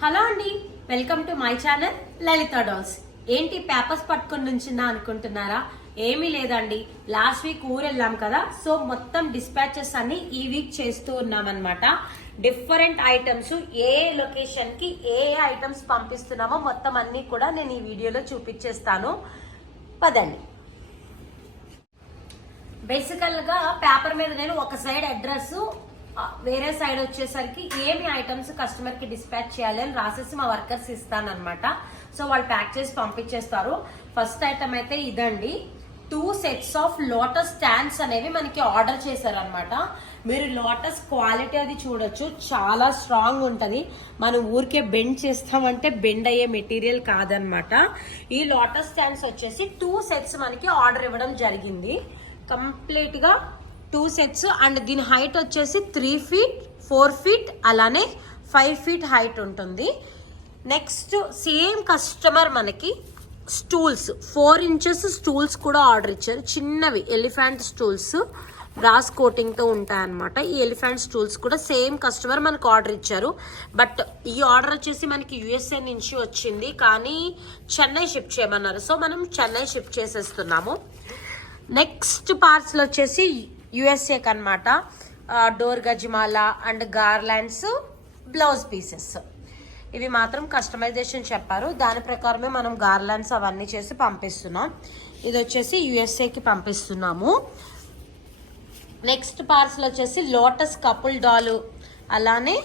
Hello అండి, welcome to my channel Lalitha dolls. ఏంటి papers పట్టుకొని నుంచిందా అనుకుంటున్నారా? ఏమీ లేదండి, లాస్ట్ వీక్ ఊరు వెళ్ళాం కదా, సో మొత్తం డిస్పాచెస్ అన్ని ఈ వీక్ చేస్తూ ఉన్నాం అనమాట. డిఫరెంట్ ఐటమ్స్ ఏ లొకేషన్ కి ఏ ఐటమ్స్ పంపిస్తున్నామో మొత్తం అన్ని కూడా నేను ఈ వీడియోలో చూపించేస్తాను. పదండి. బేసికల్ గా పేపర్ మీద నేను ఒక సైడ్ అడ్రస్, వేరే సైడ్ వచ్చేసరికి ఏమి ఐటమ్స్ కస్టమర్ కి డిస్పాచ్ చేయాలి అని రాసేసి మా వర్కర్స్ ఇస్తాను అనమాట. సో వాళ్ళు ప్యాక్ చేసి పంపించేస్తారు. ఫస్ట్ ఐటమ్ అయితే ఇదండి, 2 sets ఆఫ్ లోటస్ స్టాండ్స్ అనేవి మనకి ఆర్డర్ చేశారనమాట. మీరు లోటస్ క్వాలిటీ అది చూడొచ్చు, చాలా స్ట్రాంగ్ ఉంటది. మనం ఊరికే బెండ్ చేస్తామంటే బెండ్ అయ్యే మెటీరియల్ కాదనమాట. ఈ లోటస్ స్టాండ్స్ వచ్చేసి 2 sets మనకి ఆర్డర్ ఇవ్వడం జరిగింది. కంప్లీట్ గా 2 sets అండ్ దీని హైట్ వచ్చేసి 3 feet 4 feet అలానే 5 feet హైట్ ఉంటుంది. నెక్స్ట్ సేమ్ కస్టమర్ మనకి స్టూల్స్ 4 inches స్టూల్స్ కూడా ఆర్డర్ ఇచ్చారు. చిన్నవి ఎలిఫెంట్ స్టూల్స్ బ్రాస్ కోటింగ్ తో ఉంటాయన్నమాట. ఈ ఎలిఫెంట్ స్టూల్స్ కూడా సేమ్ కస్టమర్ మనకు ఆర్డర్ ఇచ్చారు. బట్ ఈ ఆర్డర్ వచ్చేసి మనకి USA నుంచి వచ్చింది, కానీ చెన్నై షిఫ్ట్ చేయమన్నారు. సో మనం చెన్నై షిఫ్ట్ చేసేస్తున్నాము. నెక్స్ట్ పార్సల్ వచ్చేసి USA కనమాట. డోర్ గజ్మాల అండ్ గార్లాండ్స్ బ్లౌజ్ పీసెస్ ఇవి మాత్రం కస్టమైజేషన్ చెప్పారు, దాని ప్రకారమే మనం గార్లాండ్స్ అవన్నీ చేసి పంపిస్తున్నాం. ఇది వచ్చేసి USAకి పంపిస్తున్నాము. నెక్స్ట్ పార్సల్ వచ్చేసి లోటస్ కపుల్ డాలు, అలానే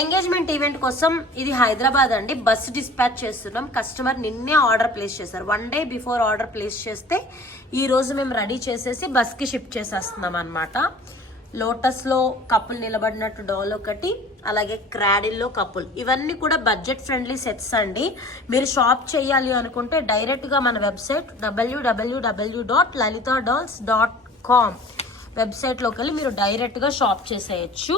ఎంగేజ్మెంట్ ఈవెంట్ కోసం ఇది హైదరాబాద్ అండి. బస్ డిస్పాచ్ చేస్తున్నాం. కస్టమర్ నిన్నే ఆర్డర్ ప్లేస్ చేశారు. 1 day బిఫోర్ ఆర్డర్ ప్లేస్ చేస్తే ఈ రోజు మేము రెడీ చేసేసి బస్ కి షిఫ్ట్ చేసేస్తున్నాం అనమాట. లోటస్ లో కపుల్ నిలబడినట్టు డాల్ ఒకటి, అలాగే క్రాడిల్ లో కపుల్, ఇవన్నీ కూడా బడ్జెట్ ఫ్రెండ్లీ సెట్స్ అండి. మీరు షాప్ చేయాలి అనుకుంటే డైరెక్ట్ గా మన వెబ్సైట్ www.lalitadolls.com వెబ్సైట్ లోకి వెళ్ళి మీరు డైరెక్ట్ గా షాప్ చేసేయచ్చు.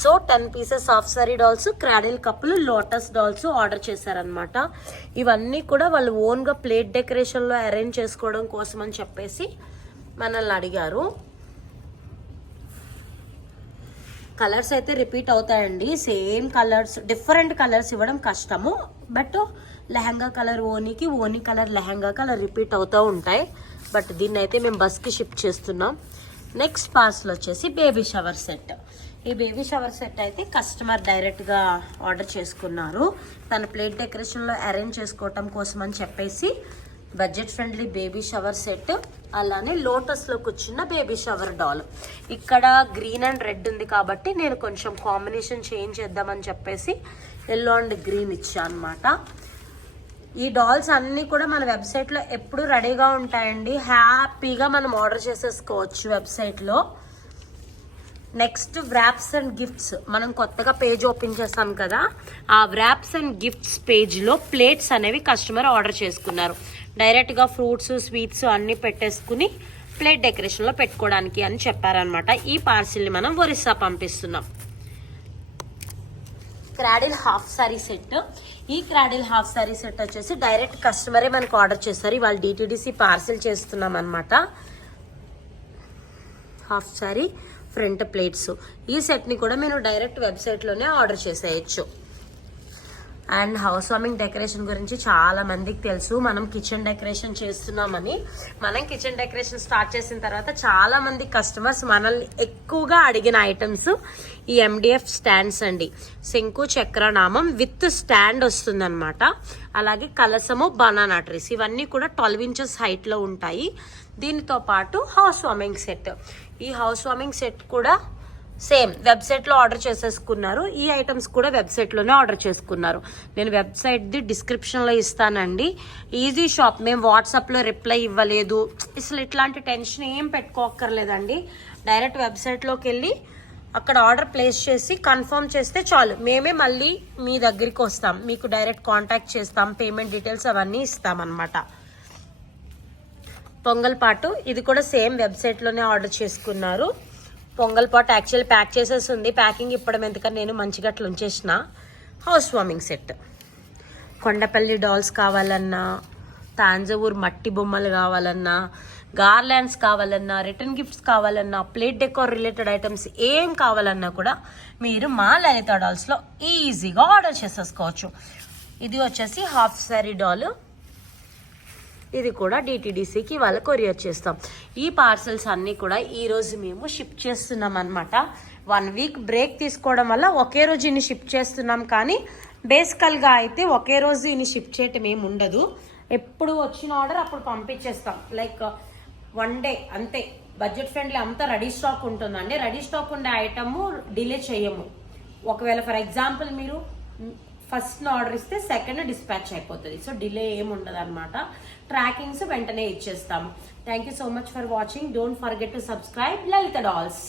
So 10 pieces half sorry dolls, cradle కప్పులు, లోటస్ డాల్స్ ఆర్డర్ చేశారనమాట. ఇవన్నీ కూడా వాళ్ళు ఓన్ గా ప్లేట్ డెకరేషన్ లో అరేంజ్ చేసుకోవడం కోసం అని చెప్పేసి మనల్ని అడిగారు. కలర్స్ అయితే రిపీట్ అవుతాయండి, సేమ్ కలర్స్, డిఫరెంట్ కలర్స్ ఇవ్వడం కష్టము. బట్ లెహంగా కలర్ ఓనీకి, ఓనీ కలర్ లెహంగా కలర్ రిపీట్ అవుతూ ఉంటాయి. బట్ దీన్ని అయితే మేము బస్కి షిఫ్ట్ చేస్తున్నాం. నెక్స్ట్ పార్సల్ వచ్చేసి బేబీ షవర్ సెట్. ఈ బేబీ షవర్ సెట్ అయితే కస్టమర్ డైరెక్ట్గా ఆర్డర్ చేసుకున్నారు. తన ప్లేట్ డెకరేషన్లో అరేంజ్ చేసుకోవటం కోసం అని చెప్పేసి budget friendly baby shower set, అలానే లోటస్లో కూర్చున్న బేబీ షవర్ డాల్. ఇక్కడ గ్రీన్ అండ్ రెడ్ ఉంది కాబట్టి నేను కొంచెం కాంబినేషన్ చేంజ్ చేద్దామని చెప్పేసి ఎల్లో అండ్ గ్రీన్ ఇచ్చా అనమాట. ఈ డాల్స్ అన్నీ కూడా మన వెబ్సైట్లో ఎప్పుడు రెడీగా ఉంటాయండి. హ్యాపీగా మనం ఆర్డర్ చేసేసుకోవచ్చు వెబ్సైట్లో. నెక్స్ట్ వ్రాప్స్ అండ్ గిఫ్ట్స్, మనం కొత్తగా పేజ్ ఓపెన్ చేసాం కదా, ఆ వ్రాప్స్ అండ్ గిఫ్ట్స్ పేజ్లో ప్లేట్స్ అనేవి కస్టమర్ ఆర్డర్ చేసుకున్నారు. డైరెక్ట్గా ఫ్రూట్స్ స్వీట్స్ అన్నీ పెట్టేసుకుని ప్లేట్ డెకరేషన్లో పెట్టుకోవడానికి అని చెప్పారనమాట. ఈ పార్సిల్ని మనం ఒరిస్సా పంపిస్తున్నాం. Cradle half sorry set. ఈ క్రాడిల్ హాఫ్ సారీ సెట్ వచ్చేసి డైరెక్ట్ కస్టమరే మనకు ఆర్డర్ చేస్తారు. ఇవాళ DTDC పార్సిల్ చేస్తున్నాం అనమాట. హాఫ్ సారీ ఫ్రంట్ ప్లేట్స్, ఈ సెట్ని కూడా మీరు డైరెక్ట్ వెబ్సైట్లోనే ఆర్డర్ చేసేయచ్చు. అండ్ హౌస్ వార్మింగ్ డెకరేషన్ గురించి చాలా మందికి తెలుసు, మనం కిచెన్ డెకరేషన్ చేస్తున్నామని. మనం కిచెన్ డెకరేషన్ స్టార్ట్ చేసిన తర్వాత చాలా మంది కస్టమర్స్ మనల్ని ఎక్కువగా అడిగిన ఐటమ్స్ ఈ MDF స్టాండ్స్ అండి. శంకు చక్రనామం విత్ స్టాండ్ వస్తుందన్నమాట. అలాగే కలసము, బనానా ట్రీస్, ఇవన్నీ కూడా 12 inches హైట్లో ఉంటాయి. దీనితో పాటు హౌస్ వార్మింగ్ సెట్. ఈ హౌస్ వార్మింగ్ సెట్ కూడా సేమ్ వెబ్సైట్లో ఆర్డర్ చేసేసుకున్నారు. ఈ ఐటమ్స్ కూడా వెబ్సైట్లోనే ఆర్డర్ చేసుకున్నారు. నేను వెబ్సైట్ది డిస్క్రిప్షన్లో ఇస్తానండి. Easy shop. మేము వాట్సాప్లో రిప్లై ఇవ్వలేదు, అసలు ఇట్లాంటి టెన్షన్ ఏం పెట్టుకోక్కర్లేదండి. డైరెక్ట్ వెబ్సైట్లోకి వెళ్ళి అక్కడ ఆర్డర్ ప్లేస్ చేసి కన్ఫర్మ్ చేస్తే చాలు, మేమే మళ్ళీ మీ దగ్గరికి వస్తాం, మీకు డైరెక్ట్ కాంటాక్ట్ చేస్తాం, పేమెంట్ డీటెయిల్స్ అవన్నీ ఇస్తామన్నమాట. పొంగల్ పాటు, ఇది కూడా సేమ్ వెబ్సైట్లోనే ఆర్డర్ చేసుకున్నారు. పొంగల్ పాట్ యాక్చువల్లీ ప్యాక్ చేసేసి ఉంది, ప్యాకింగ్ ఇప్పడం ఎందుకని నేను మంచిగా అట్లా ఉంచేసిన. House warming set. Kondapalli dolls కావాలన్నా, తాంజావూర్ మట్టి బొమ్మలు కావాలన్నా, గార్లాండ్స్ కావాలన్నా, రిటర్న్ గిఫ్ట్స్ కావాలన్నా, ప్లేట్ డెకోర్ రిలేటెడ్ ఐటమ్స్ ఏం కావాలన్నా కూడా మీరు మా లలిత డాల్స్లో ఈజీగా ఆర్డర్ చేసేసుకోవచ్చు. ఇది వచ్చేసి హాఫ్ సారీ డాల్. ఇది కూడా డిటీడీసీకి వాళ్ళ కొరియర్ చేస్తాం. ఈ పార్సల్స్ అన్నీ కూడా ఈరోజు మేము షిప్ చేస్తున్నాం అనమాట. 1 వీక్ బ్రేక్ తీసుకోవడం వల్ల ఒకే రోజు ఇన్ని షిప్ చేస్తున్నాం. కానీ బేసికల్గా అయితే ఒకే రోజు ఇన్ని షిప్ చేయటం ఏమి ఉండదు. ఎప్పుడు వచ్చిన ఆర్డర్ అప్పుడు పంపించేస్తాం. లైక్ 1 డే అంతే. బడ్జెట్ ఫ్రెండ్లీ అంతా రెడీ స్టాక్ ఉంటుందండి. రెడీ స్టాక్ ఉండే ఐటమ్ డిలే చేయము. ఒకవేళ ఫర్ ఎగ్జాంపుల్ మీరు ఫస్ట్ ఆర్డర్ ఇస్తే సెకండ్ డిస్పాచ్ అయిపోతుంది. సో డిలే ఏమి ఉండదు అనమాట. ట్రాకింగ్స్ వెంటనే ఇచ్చేస్తాము. Thank you so much for watching. Don't forget to subscribe Lalitha dolls.